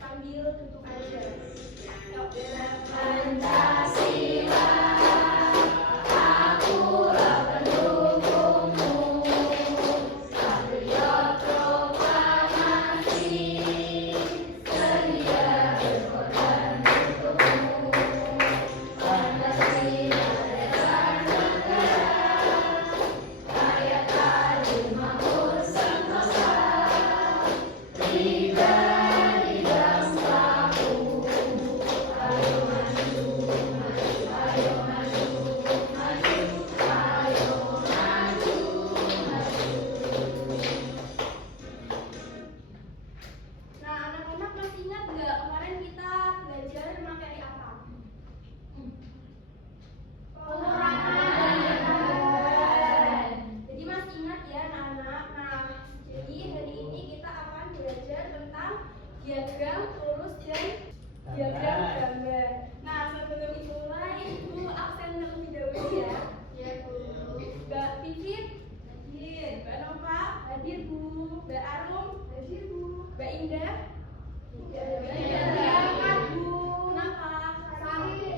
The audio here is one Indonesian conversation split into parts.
sambil duduk aja. Yuk. Pancasila, akulah pendukungmu. Patriot proklamasi, sedia berkorban untukmu. Pancasila dasar negara, rakyat adil makmur sentosa. Pribadi bangsaku, ayo maju, maju, ayo maju, maju, ayo maju, maju. Nah, anak-anak masih ingat nggak kemarin kita belajar materi apa? Pengurangan. Jadi masih ingat ya anak-anak. Nah, jadi hari ini kita akan belajar tentang diagram lurus dan diagram gambar. Nah, sebelum itu mulai, Ibu absen terlebih dahulu ya. Ya, Bu. Mbak Pipit hadir, Mbak Nova hadir Bu, Mbak Arum hadir Bu, Mbak Indah berangkat Bu. Kenapa?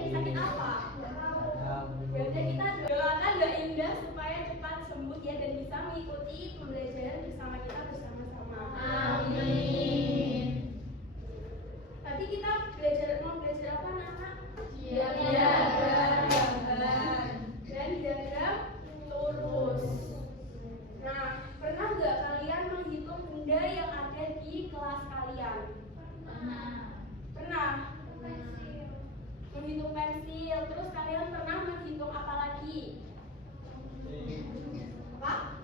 Sakit apa? Ya udah kita doakan Mbak Indah supaya cepat sembuh ya dan bisa mengikuti pembelajaran bersama kita bersama-sama. Amin. Tadi kita mau belajar apa Nana? Diagram gambar. Dan diagram lurus. Nah, pernah nggak kalian menghitung benda yang ada di kelas kalian? Pernah? Menghitung pensil. Terus kalian pernah menghitung apa lagi? Apa?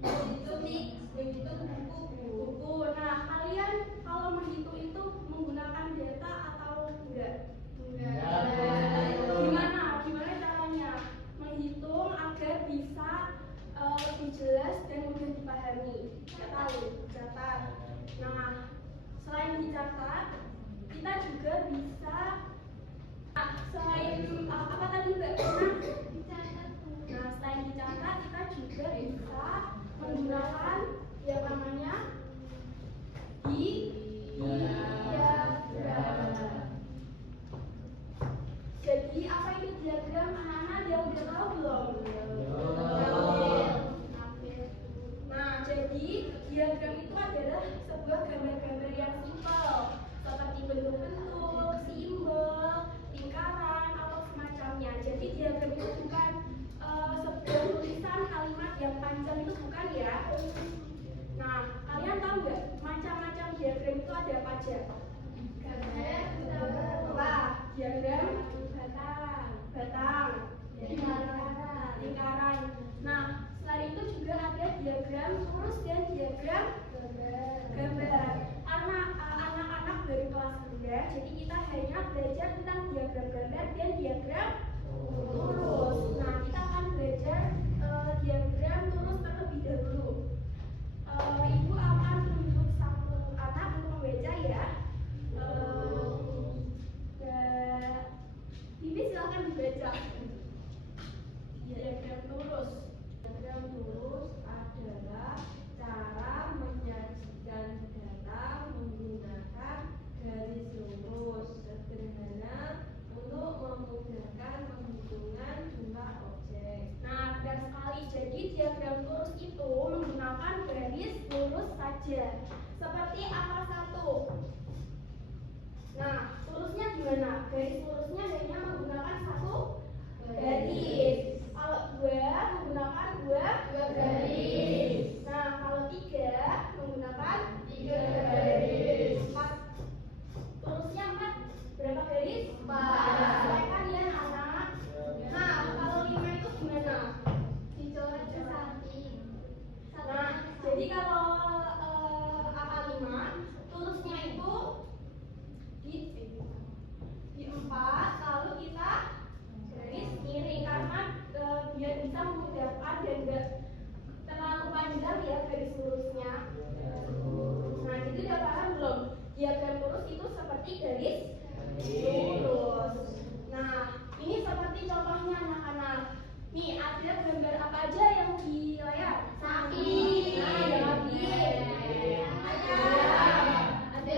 Menghitung buku. Nah, kalian kalau menghitung itu menggunakan data atau enggak? Gimana caranya menghitung agar bisa lebih jelas dan mudah dipahami? Nggak tahu, catat. Nah, selain dicatat, kita juga bisa. Nah, selain apa tadi Mbak Pena? Nah, selain dicatat, kita juga bisa menggunakan yang namanya diagram. Jadi apa itu diagram? Anak-anak dia udah tahu belum? Nah, jadi diagram itu adalah sebuah gambar-gambar yang simpel seperti bentuk-bentuk, simbol, lingkaran atau semacamnya. Jadi diagram itu bukan sebuah tulisan kalimat yang panjang, itu bukan ya. Nah, kalian tahu nggak macam-macam diagram itu ada apa aja? Diagram batang, lingkaran. Nah, selain itu juga ada diagram lurus dan diagram gambar. Anak-anak dari kelas rendah, jadi kita hanya belajar tentang diagram gambar dan diagram lurus. Nah, kita akan belajar diagram lurus terlebih dahulu. Ibu akan menunjuk satu anak untuk membaca ya. Ini silakan dibaca. Diagram lurus. Diagram lurus adalah cara menyajikan data menggunakan garis lurus sederhana untuk memudahkan penghitungan jumlah objek. Nah, benar sekali. Jadi diagram lurus itu menggunakan garis lurus saja. Seperti angka 1. Nah, lurusnya gimana? Garis lurusnya hanya menggunakan satu garis. Kalau 2 menggunakan dua garis. Nah, kalau 3 menggunakan 3 garis. 4. Lurusnya 4 berapa garis? 4. Silakan ya anak. Nah, kalau 5 itu gimana? Dicoret ke samping. Nah, jadi kalau angka 5 lurusnya itu di 4, lalu kita garis miring karena biar bisa memudahkan dan enggak terlalu panjang ya garis lurusnya. Nah, jadi udah paham belum? Diagram lurus itu seperti garis lurus. Nah, ini seperti contohnya anak-anak. Nih, ada gambar apa aja yang di layar? Sapi. Nah, yang habis. Ada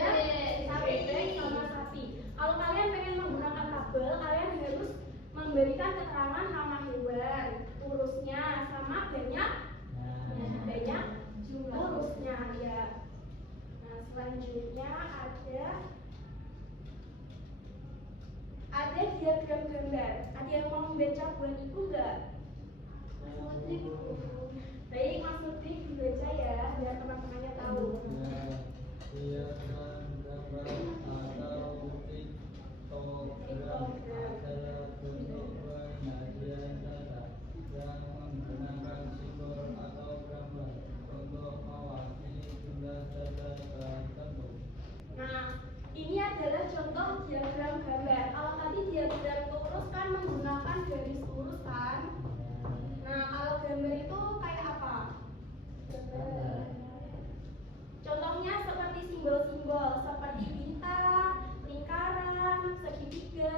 ada diagram gambar. Ada yang mau membaca buat ibu nggak? Baik, Mas Lutfi dibaca ya, biar teman-temannya tahu. Diagram gambar atau piktogram adalah bentuk penyajian data yang menggunakan simbol atau gambar untuk mewakili jumlah data tertentu. Nah, ini adalah contoh diagram gambar. Kalau tadi diagram lurus kan menggunakan garis lurus kan? Nah, kalau gambar itu kayak apa? Contohnya seperti simbol-simbol, seperti bintang, lingkaran, segitiga.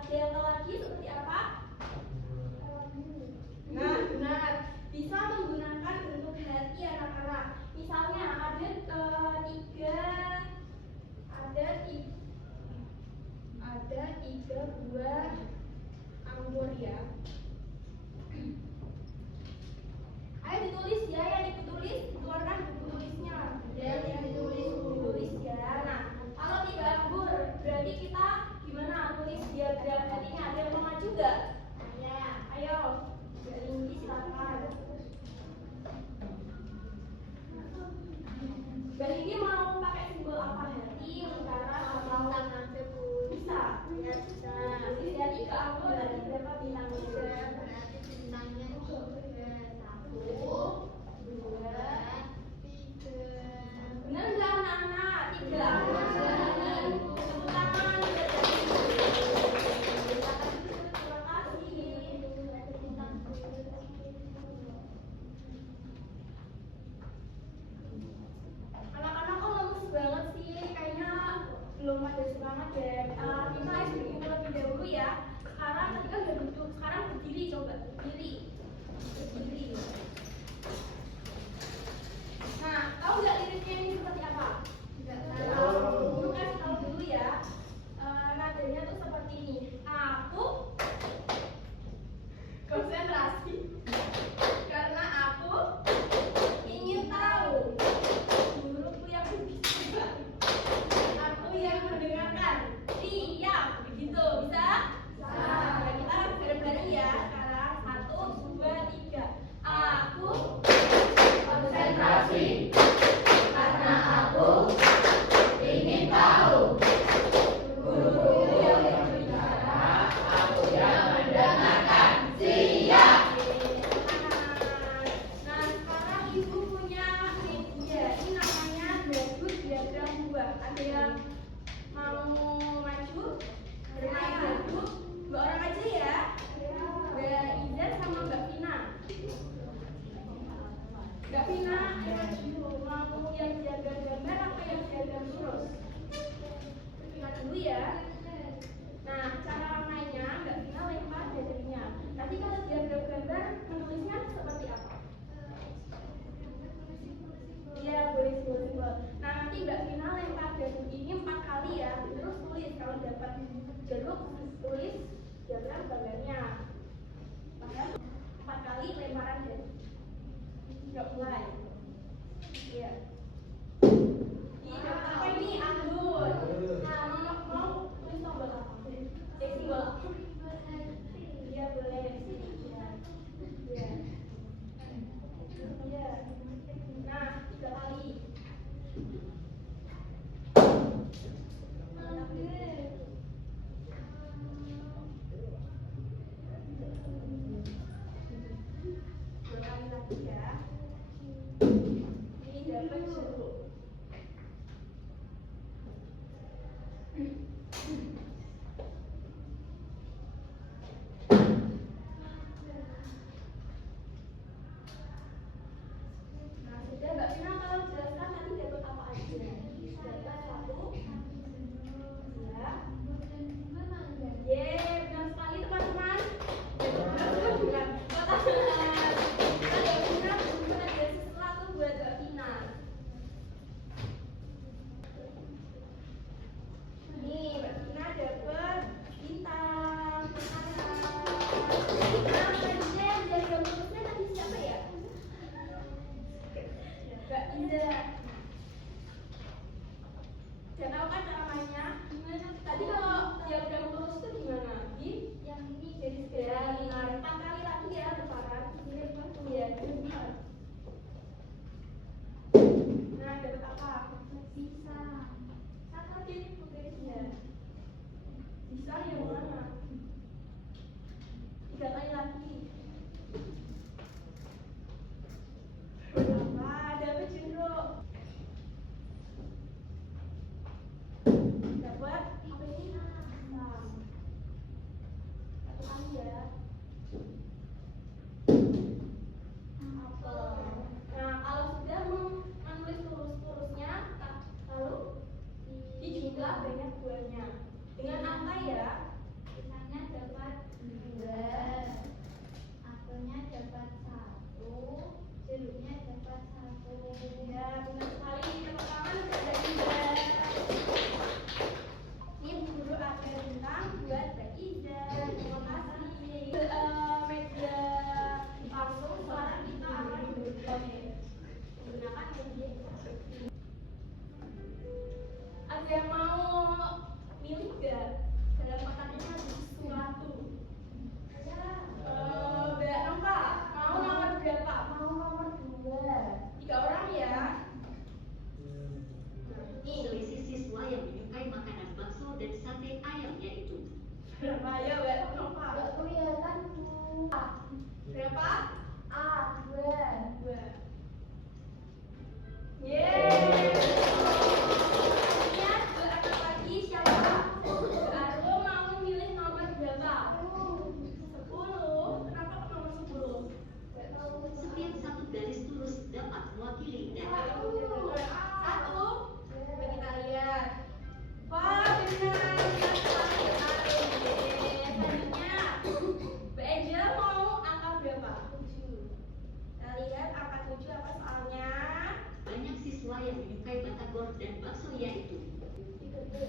Ada yang tahu lagi seperti apa? Nah, benar. Bisa menggunakan bentuk hati anak-anak. Misalnya ada tiga buah anggur ya. Ayo ditulis ya, yang ditulis keluarkan buku tulisnya. Yang ditulis ya. Nah, kalau 3 anggur, berarti kita gimana tulis diagram hatinya? Ada yang mau maju nggak? Ya. Ayo, Mbak Linggi silakan. Mbak Linggi mau pakai simbol apa? Hati, lingkaran, atau bisa? Ya, bisa. Lihat 3 anggur, ada berapa bintangnya? Bintangnya 1, 2, 3. Benar nggak anak-anak? 3 anggur. Tepuk tangan. Terima kasih. Anak-anak kok lemes banget sih? Kayaknya belum ada semangat ya. Kita istirahat terlebih dahulu ya. Sekarang tadi kan udah duduk, sekarang berdiri coba. Berdiri. Nah, tahu nggak liriknya ini seperti apa? Dulu kasih tahu dulu ya. Nadanya tuh seperti ini. Aku konsentrasi karena aku ingin tahu. Guruku yang berbicara, aku yang mendengarkan. Siap, begitu bisa? Nah, kita bareng-bareng ya. Sekarang 1, 2, 3. Aku Konsentrasi karena aku ingin tahu. guruku yang berbicara, Aku yang mendengarkan. Siap. Nah, sekarang ibu punya media. Ini namanya grafik diagram buah. Ada yang mau maju? Bermain grafik? 2 orang aja ya. Mbak Ida sama Mbak Vina. Mbak Vina, mau yang diagram gambar apa yang diagram lurus? Vina dulu ya. Nah, cara mainnya Mbak Vina lempar jadinya. Nanti kalau diagram gambar menulisnya seperti apa? Iya, boleh simbol-simbol. Nah, nanti Mbak Vina lempar jeruk ini 4 kali ya. Terus tulis kalau dapat jeruk tulis diagram gambarnya. Maka 4 kali lemparan jeruk. Nggak mulai. Iya. Ini apa ini? Anggur. Nah, mau tulis tombol apa? Simbol apa? Iya, boleh. Iya. Iya. Nah, 3 kali. Dua kali lagi ya. Ini dapat jeruk. Nah, sudah Mbak Vina kalau jelaskan tadi dapat apa aja? Dapat 1, 2. Yeay, benar sekali teman-teman. Bukan. Kita Mbak Vina ada sesuatu buat Mbak Vina. Nih, apa? Bisa. Kata jadi putihnya. Bisa yang mana? 3 kali lagi. Berapa? Ada apa jeruk? Dapat apa ini? Asam. 1 kali ya. Apel. Nah, kalau sudah menulis lurus-lurusnya, lalu dijumlah banyak buahnya. Dengan angka ya. Pisangnya dapat 2, apelnya dapat 1, jeruknya dapat 1. Ya, benar sekali. Tepuk tangan untuk Mbak Ida. Ini Bu Guru ada bintang buat Mbak Ida. Terima kasih. Media langsung sekarang kita akan menggunakan media. Ada yang mau milih gak? Dalam kotaknya ada sesuatu. Mbak Nova, mau nomor berapa? Mau nomor 2. 3 orang ya. Selisih siswa yang menyukai makanan bakso dan sate ayamnya itu. Berapa ya Mbak Nova? Gak kelihatan Bu. Berapa? A 2. 2. Yeay. Selanjutnya anak lagi siapa? Baru mau milih nomor berapa? 10. Kenapa kok nomor 10? Gak tahu. Setiap satu garis lurus dapat mewakili data. 1. Coba kita lihat. Wah, benar. Selanjutnya, Mbak Angel mau angka berapa? 7. Kita lihat angka 7 apa soalnya? Banyak siswa yang menyukai batagor dan bakso itu. 13.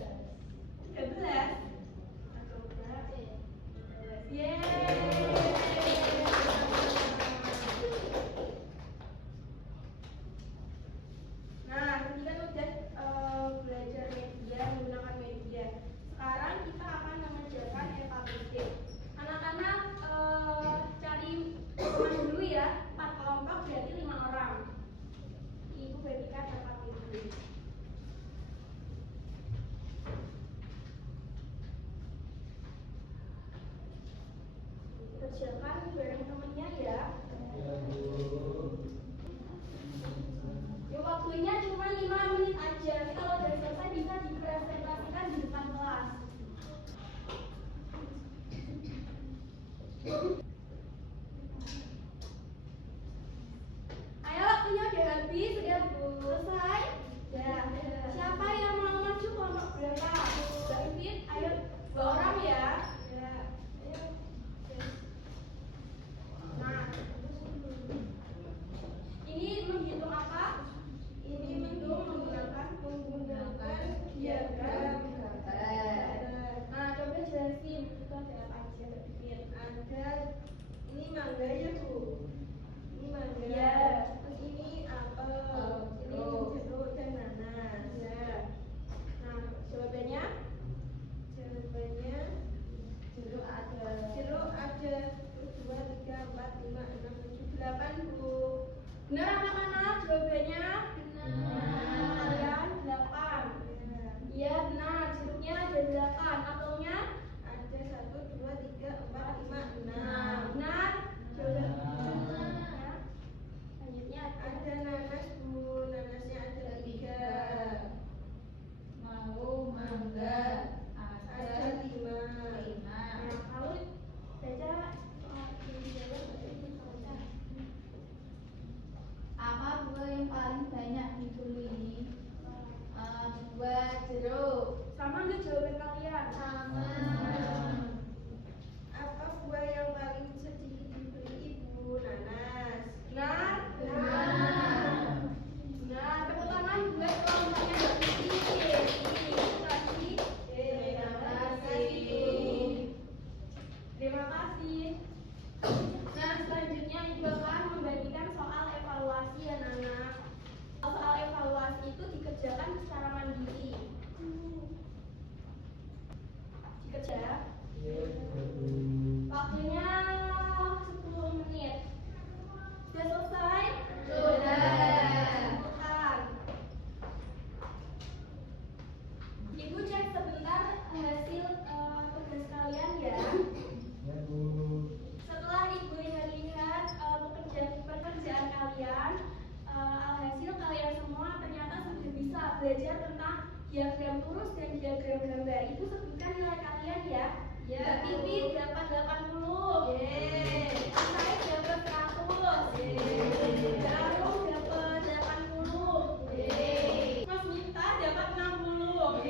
Kita coba. Yeay. Nah, tadi kan udah belajar media, menggunakan media. Sekarang kita akan mengerjakan evaluatif. Anak-anak cari teman dulu ya. 4 kelompok berarti 5 orang. Ibu bagikan evaluatif. Kerjakan bareng temennya ya. Ya, waktunya cuma 5 menit aja. Kalau udah selesai bisa dipresentasikan di depan kelas. Ayo, waktunya udah habis, udah selesai. Ya. Siapa yang mau maju kelompok berapa? Mbak Ipin, ayo 2 orang ya. Ya. Ayo. Nah, ini menghitung apa? Ini menghitung menggunakan diagram gambar. Nah, coba jelasin itu ada apa aja Mbak Pipin? Ada ini mangga ya Bu. Ini mangga. Iya. Terus ini apel. Ini jeruk dan nanas. Ya. Nah, jawabannya? Jawabannya jeruk ada. Jeruk ada 1, 2, 3, 4, 5, 6, 7, 8 Bu. Benar anak-anak? Jawabannya? Benar. Kalian 8. Iya benar, jeruknya ada 8. Apelnya? Ada 1, 2, 3, 4, 5, 6. Benar. Jawabannya? Selanjutnya Ada nanas Bu. Nanasnya ada 3. Mau mangga Ada 5. Nah, kalau baca soal ini jawab berarti baca. Apa buah yang paling banyak dibeli? 2 jeruk. Sama nggak jawaban kalian? Sama. Apa buah yang paling sedikit dibeli Ibu? Nanas. Benar? Benar. Benar. Tepuk tangan buat kelompoknya Mbak Vivi. Terima kasih. Terima kasih. Terima kasih. Nah, selanjutnya Ibu akan membagikan soal evaluasi ya, Nana. Soal evaluasi itu dikerjakan secara mandiri. diagram lurus dan diagram gambar. Ibu sebutkan nilai kalian ya. Ya. Mbak Pipi dapat 80. Yeay. Saya dapat 100. Arum dapat 80. Mas Mita dapat 60.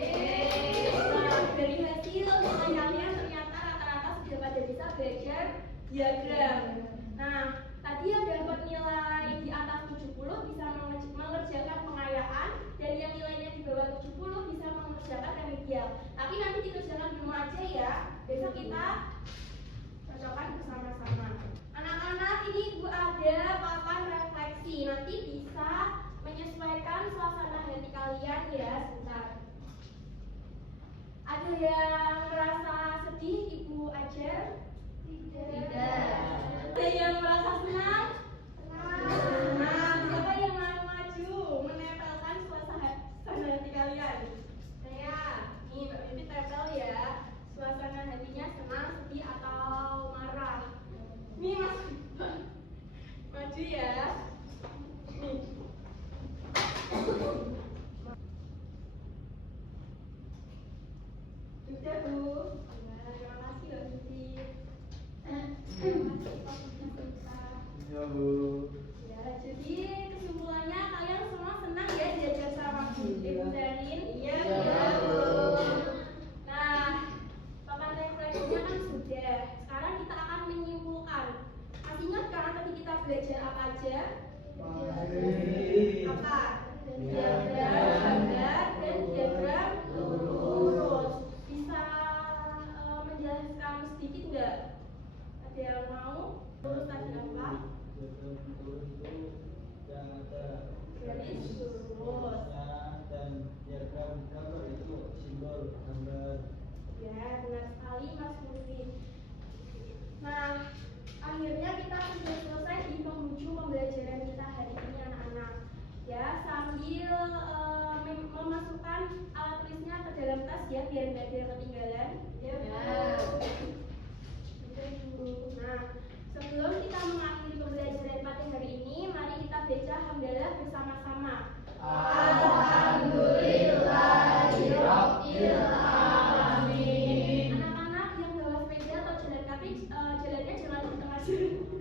Nah, dari hasil nilai kalian ternyata rata-rata sudah pada bisa belajar diagram. Nah, tadi yang dapat nilai di atas 70 bisa mengerjakan pengayaan, dan yang nilainya di bawah 70 bisa mengerjakan remedial. Tapi nanti dikerjakan di rumah aja ya. Besok kita cocokkan bersama-sama. Anak-anak, ini Ibu ada papan refleksi. Nanti bisa menyesuaikan suasana hati kalian ya. Sebentar. Ada yang merasa sedih Ibu ajar? Tidak. Ada yang merasa senang? Senang. Siapa yang mau maju menempelkan suasana hati kalian? Saya. Nih Mbak Bibi tempel ya. Suasana hatinya senang, sedih atau marah? Nih Mas. Maju ya. Nih. Sudah Bu. Ya, terima kasih Mbak Bibi. Ya Bu. Ya, jadi kesimpulannya kalian semua senang ya diajar sama Ibu Zarin? Iya, Bu. Nah, papan refleksinya kan sudah. Sekarang kita akan menyimpulkan. Masih ingat kan tadi kita belajar apa aja? Masih. Apa? Diagram gambar dan diagram lurus. Bisa menjelaskan sedikit nggak? Ada yang mau? Lurus tadi apa? Diagram lurus itu yang ada Garis lurus. dan diagram gambar itu simbol gambar. Ya, benar sekali Mas Mufid. Nah, akhirnya kita sudah selesai di penghujung pembelajaran kita hari ini anak-anak. Ya, sambil memasukkan alat tulisnya ke dalam tas ya, biar nggak ada yang ketinggalan. Ya. Nah, sebelum kita mengakhiri pembelajaran pada hari ini, mari kita baca hamdalah bersama-sama. Alhamdulillahirabbil alamin. Anak-anak yang bawa sepeda atau jalan kaki, jalannya jangan di tengah jalan.